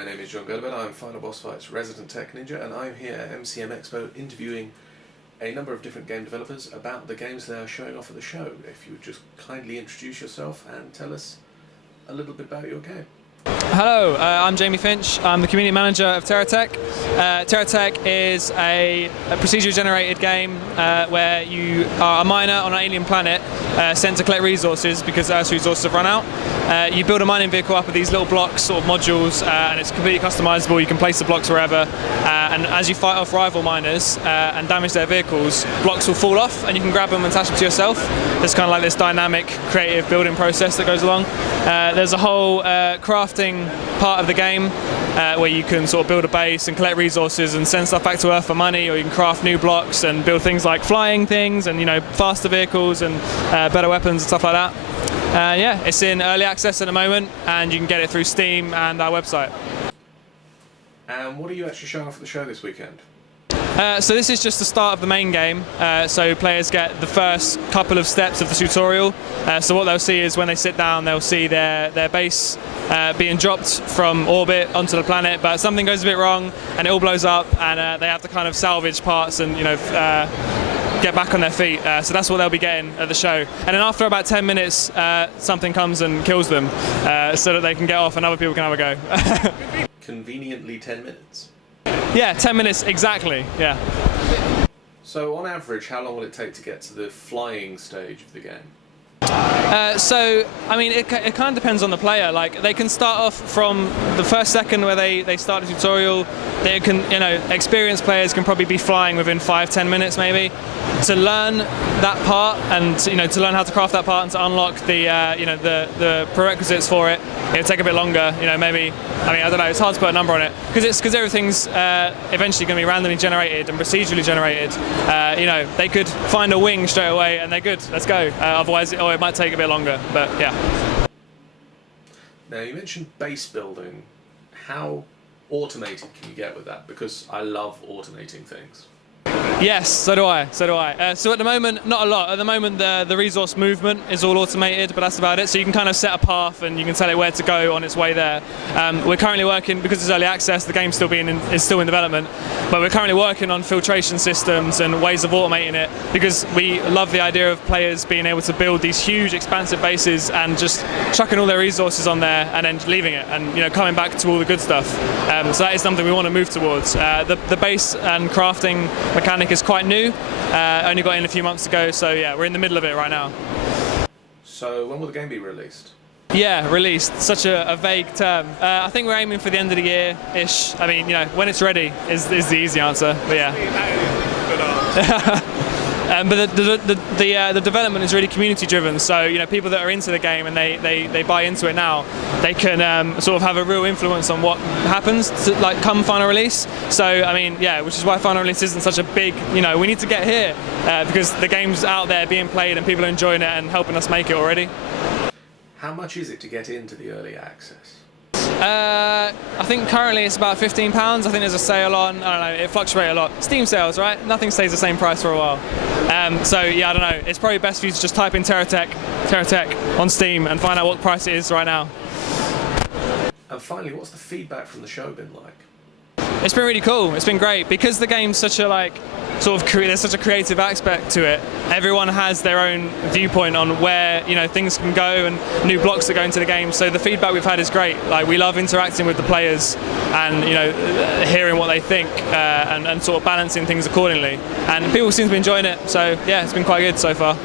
My name is Gotobed, I'm Final Boss Fight's resident tech ninja, and I'm here at MCM Expo interviewing a number of different game developers about the games they are showing off at the show. If you would just kindly introduce yourself and tell us a little bit about your game. Hello, I'm Jamie Finch. I'm the community manager of TerraTech. TerraTech is a procedurally generated game where you are a miner on an alien planet sent to collect resources because Earth's resources have run out. You build a mining vehicle up with these little blocks, sort of modules, and it's completely customizable. You can place the blocks wherever, and as you fight off rival miners and damage their vehicles, blocks will fall off and you can grab them and attach them to yourself. There's kind of like this dynamic, creative building process that goes along. There's a whole crafting part of the game where you can sort of build a base and collect resources and send stuff back to Earth for money, or you can craft new blocks and build things like flying things and, you know, faster vehicles and better weapons and stuff like that. Yeah, it's in early access at the moment and you can get it through Steam and our website. And what are you actually showing off at the show this weekend? So this is just the start of the main game, so players get the first couple of steps of the tutorial. So what they'll see is when they sit down, they'll see their base being dropped from orbit onto the planet, but something goes a bit wrong and it all blows up, and they have to kind of salvage parts and, you know, get back on their feet. So that's what they'll be getting at the show. And then after about 10 minutes, something comes and kills them, so that they can get off and other people can have a go. Conveniently 10 minutes. Yeah, 10 minutes exactly, yeah. So on average, how long will it take to get to the flying stage of the game? So, I mean, it kind of depends on the player. Like, they can start off from the first second where they start the tutorial. They can, you know, experienced players can probably be flying within 5-10 minutes maybe. To learn that part and, you know, to learn how to craft that part and to unlock the, you know, the prerequisites for it, it'll take a bit longer. You know, maybe, I mean, I don't know, it's hard to put a number on it because everything's eventually going to be randomly generated and procedurally generated. You know, they could find a wing straight away and they're good. Let's go. Otherwise, it might take a bit longer, but yeah. Now, you mentioned base building. How automated can you get with that? Because I love automating things. Yes, so do I. So at the moment, not a lot. At the moment, the resource movement is all automated, but that's about it. So you can kind of set a path and you can tell it where to go on its way there. We're currently working, because it's early access, the game's is still in development, but we're currently working on filtration systems and ways of automating it, because we love the idea of players being able to build these huge, expansive bases and just chucking all their resources on there and then leaving it, and, you know, coming back to all the good stuff. So that is something we want to move towards. The base and crafting mechanic is quite new, only got in a few months ago, so yeah, we're in the middle of it right now. So when will the game be released? Yeah, released, such a vague term. I think we're aiming for the end of the year-ish. I mean, you know, when it's ready is the easy answer, but yeah. But the development is really community driven, so, you know, people that are into the game and they buy into it now, they can sort of have a real influence on what happens to, like, come final release. So I mean, yeah, which is why final release isn't such a big, you know, we need to get here because the game's out there being played and people are enjoying it and helping us make it already. How much is it to get into the early access? I think currently it's about £15. I think there's a sale on, I don't know, it fluctuates a lot. Steam sales, right? Nothing stays the same price for a while. So yeah, I don't know. It's probably best for you to just type in TerraTech on Steam and find out what price it is right now. And finally, what's the feedback from the show been like? It's been really cool. It's been great because the game's such a, like, sort of there's such a creative aspect to it. Everyone has their own viewpoint on where, you know, things can go and new blocks that go into the game. So the feedback we've had is great. Like, we love interacting with the players and, you know, hearing what they think and sort of balancing things accordingly. And people seem to be enjoying it. So yeah, it's been quite good so far.